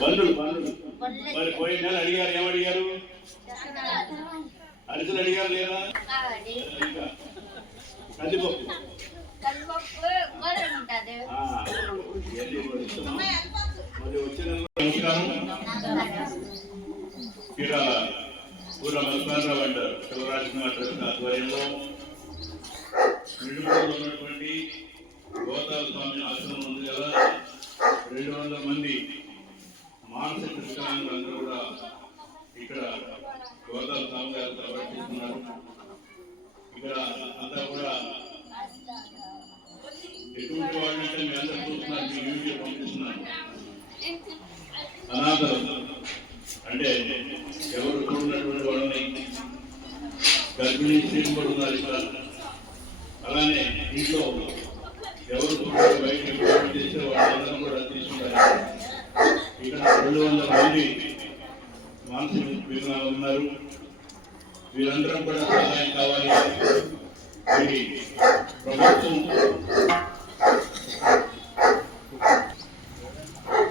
బంధువులు మరి పోయిన నెల అడిగారు, ఏమడిగారు? అరిసెలు అడిగారు లేదా? కందిపప్పు మరి వచ్చిన నమస్కారం. చీరాల పూర్వ మల్కారావు అండ్ శివరాజ్ కుమార్ ట్రస్ట్ ఆధ్వర్యంలో నిడుమూరులో ఉన్నటువంటి గోదావరి స్వామి ఆశ్రమం ఉంది కదా, 200 మంది మానసిక వికలాంగులందరూ కూడా ఇక్కడ గోదావరి స్వామి గారు ప్రవర్తిస్తున్నారు. ఇక్కడ అంతా కూడా ఎటువంటి వాళ్ళంటే మీ అందరూ చూస్తున్నారు, మీ వీడియో పంపిస్తున్నారు. అనాథలు అంటే ఎవరు చూడనటువంటి వాళ్ళని, గర్భిణీ స్త్రీలు కూడా ఉన్నారు ఇక్కడ. అలానే ఇంట్లో ఎవరు చూడాలి బయట చేసే వాళ్ళందరూ కూడా తీసుకుంటారు. ఇక్కడ 200 మంది మానసిక వికలాంగులు ఉన్నారు. వీరందరం కూడా సహాయం కావాలి. ప్రభుత్వం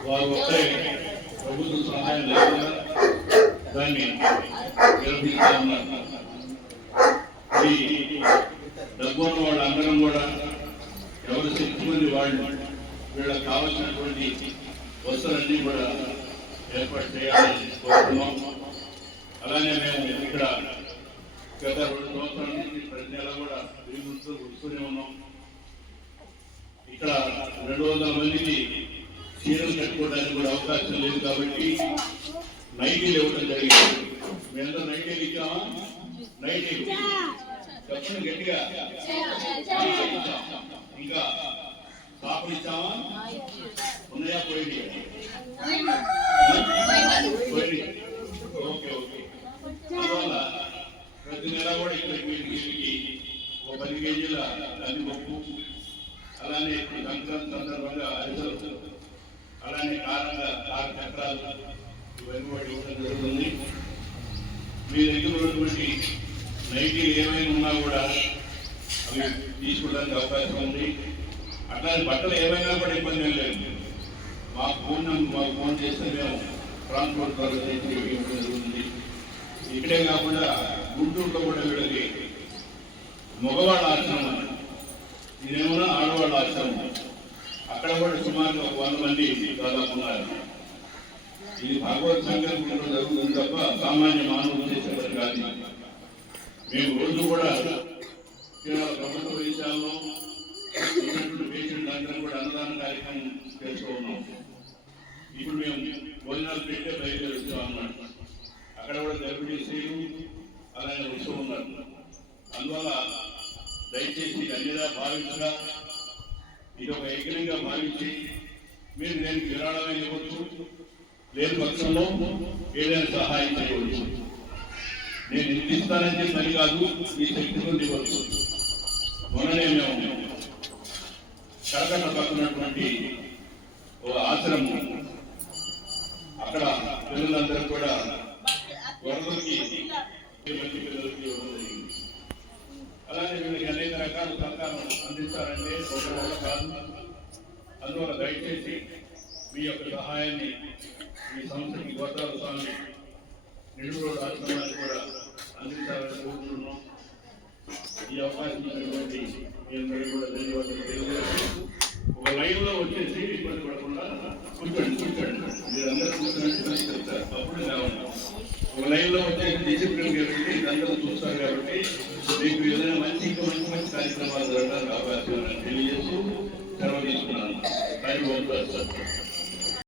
వారు ఒక్కరే ప్రభుత్వ సహాయం లేకుండా దాన్ని నిర్వహిస్తా ఉన్నారు. ఈ డబ్బున్న వాళ్ళందరం కూడా ఎవరు శక్తి మంది వాళ్ళు వీళ్ళకి కావాల్సినటువంటి వస్తువులన్నీ కూడా ఏర్పాటు చేయాలని కోరుతున్నాం. అలానే మేము ఇక్కడ గత 2 సంవత్సరాల నుంచి ప్రతి నెల కూడా వస్తూనే ఉన్నాం. ఇక్కడ 200 మందికి చీరలు కట్టుకోవడానికి కూడా అవకాశం లేదు కాబట్టి నైటీలు ఇవ్వడం జరిగింది. మేమంతా నైటీలు ఇచ్చామా? నైటీలు చెప్పండి గట్టిగా. ఇంకా పాపలు ఇచ్చామా? ఉన్నాయా? పోయింది. Okay okay. అందువల్ల ప్రతి నెల కూడా ఇక్కడ వీటికి 10 కేజీల కందిపప్పు, అలానే సంక్రాంతి సందర్భంగా అరిసెలు, అలానే కారంగా 6 చక్రాలు ఇవన్నీ కూడా ఇవ్వడం జరుగుతుంది. మీ దగ్గర ఉన్నటువంటి నైటీలు ఏమైనా ఉన్నా కూడా అవి తీసుకోవడానికి అవకాశం ఉంది. అట్లాంటి బట్టలు ఏమైనా కూడా ఇబ్బంది ఏం లేదు. మాకు ఫోన్ చేస్తే మేము ట్రాన్స్పోర్ట్ ద్వారా ఇవ్వడం జరుగుతుంది. ఇక్కడే కాకుండా గుంటూరులో కూడా వీళ్ళకి మగవాళ్ళ ఆశ్రమం, ఇదేమో ఆడవాళ్ళ ఆశ్రమం. అక్కడ కూడా సుమారుగా 100 మంది దాదాపు ఉన్నారు. ఇది భగవత్ సంకల్పంలో జరుగుతుంది తప్ప సామాన్య మానవులు చేసేవారు కాదు. మేము రోజు కూడా ప్రభుత్వ విషయాల్లో ఉన్నటువంటి పేషెంట్ అందరం కూడా అన్నదాన కార్యక్రమం చేస్తూ ఉన్నాం. ఇప్పుడు మేము భోజనాలు పెట్టే బయలుదేరి వచ్చాం అన్నమాట. అక్కడ కూడా గర్భిణీ స్త్రీలు అలాగే వస్తూ ఉన్నారు. అందువల్ల దయచేసి అన్నిగా భావించగా ఇది ఒక యజ్ఞంగా భావించి మీరు నేను విరాళమే ఇవ్వచ్చు, లేని పక్షంలో ఏదైనా సహాయం చేయవచ్చు. నేను ఇంత ఇస్తానని చెప్పి పని కాదు, ఈ శక్తితో ఇవ్వచ్చు. మొన్ననే మేము కరకట్ట పక్కనటువంటి ఒక ఆశ్రమం, అక్కడ పిల్లలందరూ కూడా వరదలకి పిల్లలకి అలానే వీళ్ళకి అనేక రకాల సహకారం అందిస్తారంటే ఒక కాదు. అందువల్ల దయచేసి మీ యొక్క సహాయాన్ని మీ సంస్థకి గోదావరి స్వామి నిడుమూరు ఆశ్రమాన్ని కూడా అందించాలని కోరుతున్నాం. ఈ అవకాశం ఇచ్చినటువంటి మీ అందరికీ కూడా ధన్యవాదాలు తెలియజేస్తూ ఒక లైన్ లో వచ్చేసి ఇబ్బంది పడకుండా కూర్చోండి. మీరందరూ కూర్చోండి చెప్తారు, అప్పుడు కావాలి. ఒక లైన్ లో వచ్చేసి డిసిప్లిన్ కాబట్టి అందరూ చూస్తారు కాబట్టి మీకు ఏదైనా ఇంకా మంచి కార్యక్రమాలు జరగడానికి అవకాశం తెలియజేస్తూ సెలవు తీసుకున్నాను.